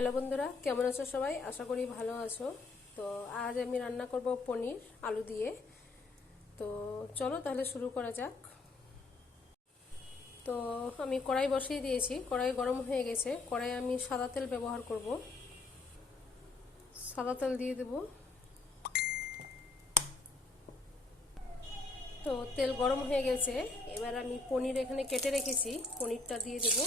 Hello বন্ধুরা, কেমন আছো সবাই? আশা করি ভালো আছো। তো আজ আমি রান্না করব পনির আলু দিয়ে। তো চলো তাহলে শুরু করা যাক। তো আমি কড়াই বসিয়ে দিয়েছি, কড়াই গরম হয়ে গেছে। কড়াই আমি সাদা তেল ব্যবহার করব। সাদা তেল দিয়ে দেব। তো তেল গরম হয়ে গেছে, এবার আমি পনির এখানে কেটে রেখেছি, পনিরটা দিয়ে দেব।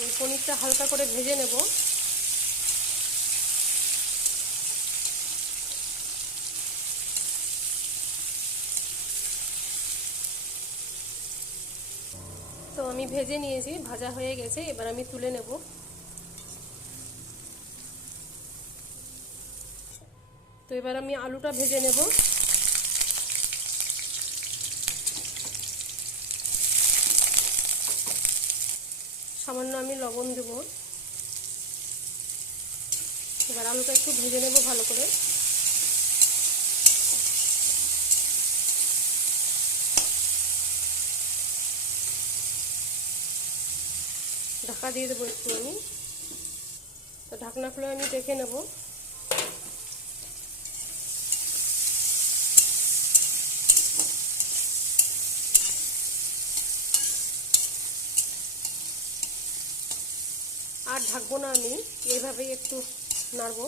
আমি পনিরটা হালকা করে ভেজে নেব। তো আমি ভেজে নিয়েছি, ভাজা হয়ে গেছে, এবার আমি তুলে নেব। তো এবার আমি আলুটা ভেজে নেব। সামান্য আমি লবণ দেব। এবার আলুটা একটু ভেজে নেব ভালো করে। ঢাকা দিয়ে দেবো একটু আমি। তো ঢাকনা খুলে আমি দেখে নেব। আর ঢাকবো না, আমি এইভাবেই একটু নাড়ব।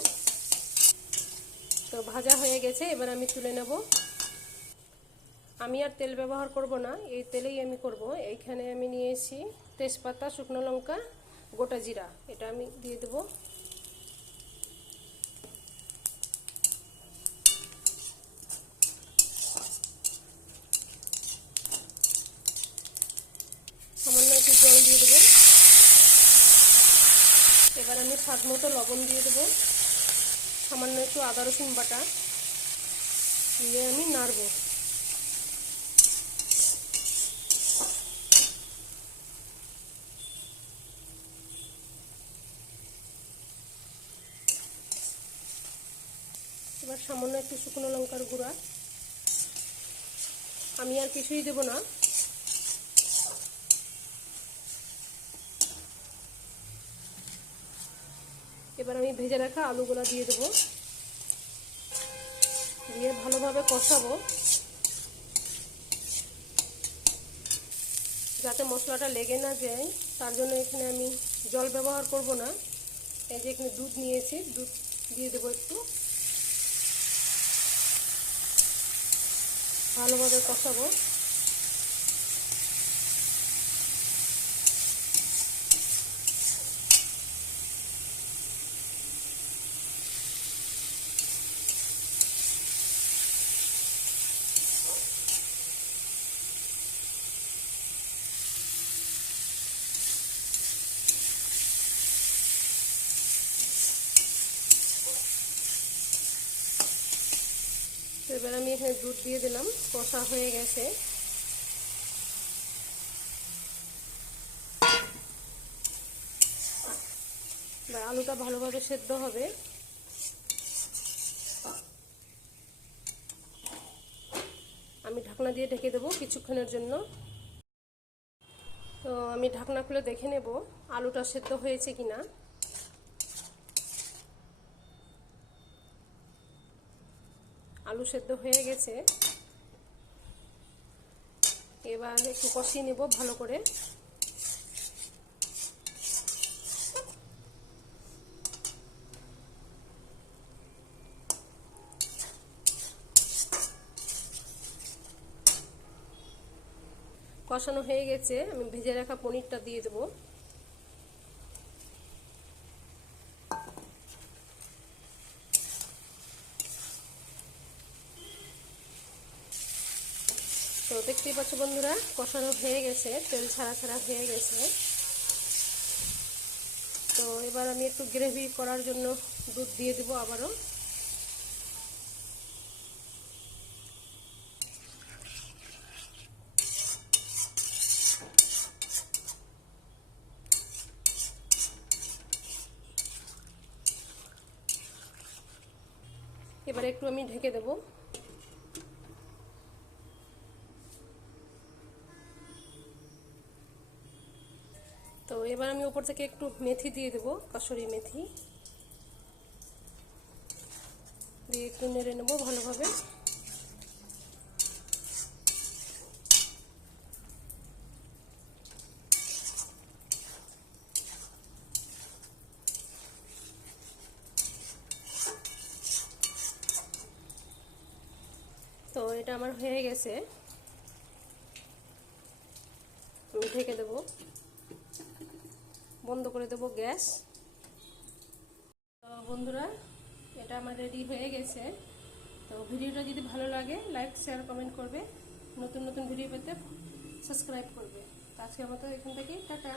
তো ভাজা হয়ে গেছে, এবার আমি তুলে নেব। আমি আর তেল ব্যবহার করব না, এই তেলেই আমি করব। এইখানে আমি নিয়েছি তেজপাতা, শুকনো লঙ্কা, গোটা জিরা, এটা আমি দিয়ে দেব। সামান্য একটু জল দিয়ে দেবো। এবার আমি স্বাদ মতো লবণ দিয়ে দেবো। সামান্য একটু আদা রসুন বাটা দিয়ে আমি নাড়ব। এবার সামান্য একটু শুকনো লঙ্কার গুঁড়া, আমি আর কিছুই দেব না। এবার আমি ভেজে রাখা আলুগুলো দিয়ে দেবো, দিয়ে ভালোভাবে কষাবো যাতে মশলাটা লেগে না যায়। তার জন্য এখানে আমি জল ব্যবহার করব না। এই যে এখানে দুধ নিয়েছি, দুধ দিয়ে দেবো একটু। ভালোভাবে কষাবো। তো এবার আমি এখানে দুধ দিয়ে দিলাম, কষা হয়ে গেছে। এবার আলুটা ভালোভাবে সেদ্ধ হবে। আমি ঢাকনা দিয়ে ঢেকে দেবো কিছুক্ষণের জন্য। তো আমি ঢাকনা খুলে দেখে নেব আলুটা সেদ্ধ হয়েছে কিনা। আলু সেদ্ধ হয়ে গেছে, এবার একটু কষিয়ে নেব ভালো করে। কষানো হয়ে গেছে, আমি ভেজে রাখা পনিরটা দিয়ে দেবো। তো দেখতেই পাচ্ছ বন্ধুরা, কষানো হয়ে গেছে, তেল ছাড়া ছাড়া হয়ে গেছে। তো এবার আমি একটু গ্রেভি করার জন্য দুধ দিয়ে দেবো আবারও। এবার একটু আমি ঢেকে দেবো। তো এবার আমি উপর থেকে একটু মেথি দিয়ে দেবো, কসুরি মেথি দিয়ে একটু নেড়ে নেবো ভালোভাবে। তো এটা আমার হয়ে গেছে, আমি ঢেকে দেবো, বন্ধ করে দেবো গ্যাস। তো বন্ধুরা, এটা আমার রেডি হয়ে গেছে। তো ভিডিওটা যদি ভালো লাগে লাইক শেয়ার কমেন্ট করবে, নতুন নতুন ভিডিও পেতে সাবস্ক্রাইব করবে। আজকের মতো এখান থেকেই টাটা।